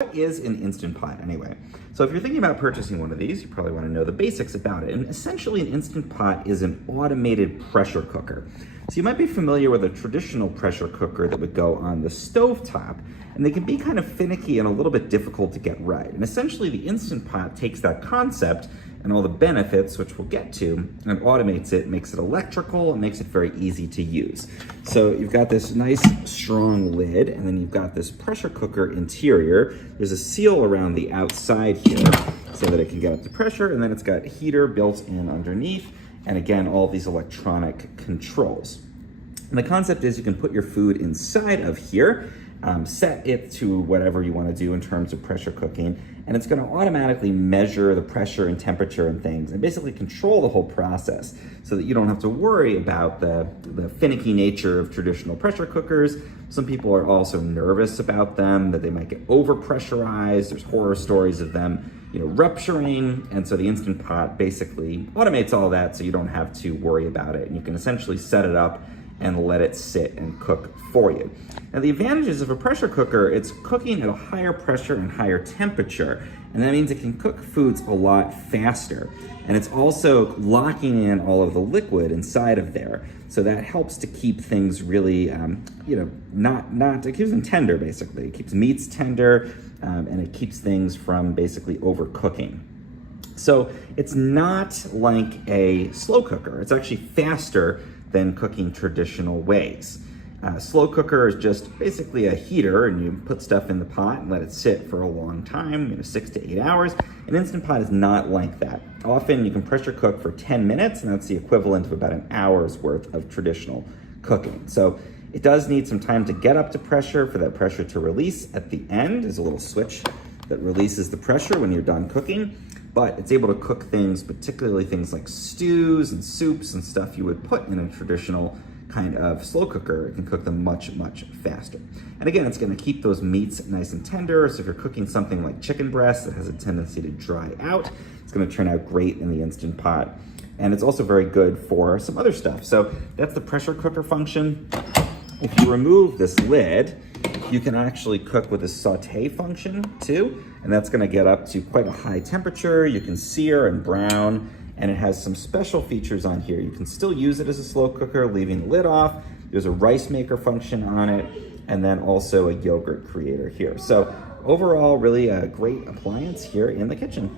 What is an Instant Pot anyway? So if you're thinking about purchasing one of these, you probably want to know the basics about it. And essentially an Instant Pot is an automated pressure cooker. So you might be familiar with a traditional pressure cooker that would go on the stovetop, and they can be kind of finicky and a little bit difficult to get right. And essentially the Instant Pot takes that concept and all the benefits, which we'll get to, and automates it, makes it electrical, and makes it very easy to use. So you've got this nice strong lid, and then you've got this pressure cooker interior. There's a seal around the outside here so that it can get up to pressure, and then it's got a heater built in underneath, and again, all these electronic controls. And the concept is you can put your food inside of here, set it to whatever you want to do in terms of pressure cooking, and it's going to automatically measure the pressure and temperature and things, and basically control the whole process so that you don't have to worry about the finicky nature of traditional pressure cookers. Some people are also nervous about them, that they might get overpressurized. There's horror stories of them, rupturing, and so the Instant Pot basically automates all that so you don't have to worry about it, and you can essentially set it up and let it sit and cook for you. Now the advantages of a pressure cooker, it's cooking at a higher pressure and higher temperature, and that means it can cook foods a lot faster. And it's also locking in all of the liquid inside of there, so that helps to keep things really, it keeps them tender basically. It keeps meats tender, and it keeps things from basically overcooking. So it's not like a slow cooker. It's actually faster than cooking traditional ways. Slow cooker is just basically a heater, and you put stuff in the pot and let it sit for a long time, 6 to 8 hours. An Instant Pot is not like that. Often you can pressure cook for 10 minutes, and that's the equivalent of about an hour's worth of traditional cooking. So it does need some time to get up to pressure for that pressure to release. At the end is a little switch that releases the pressure when you're done cooking, but it's able to cook things, particularly things like stews and soups and stuff you would put in a traditional kind of slow cooker. It can cook them much, much faster. And again, it's gonna keep those meats nice and tender. So if you're cooking something like chicken breast that has a tendency to dry out, it's gonna turn out great in the Instant Pot. And it's also very good for some other stuff. So that's the pressure cooker function. If you remove this lid, you can actually cook with a saute function too, and that's gonna get up to quite a high temperature. You can sear and brown, and it has some special features on here. You can still use it as a slow cooker, leaving the lid off. There's a rice maker function on it, and then also a yogurt creator here. So overall, really a great appliance here in the kitchen.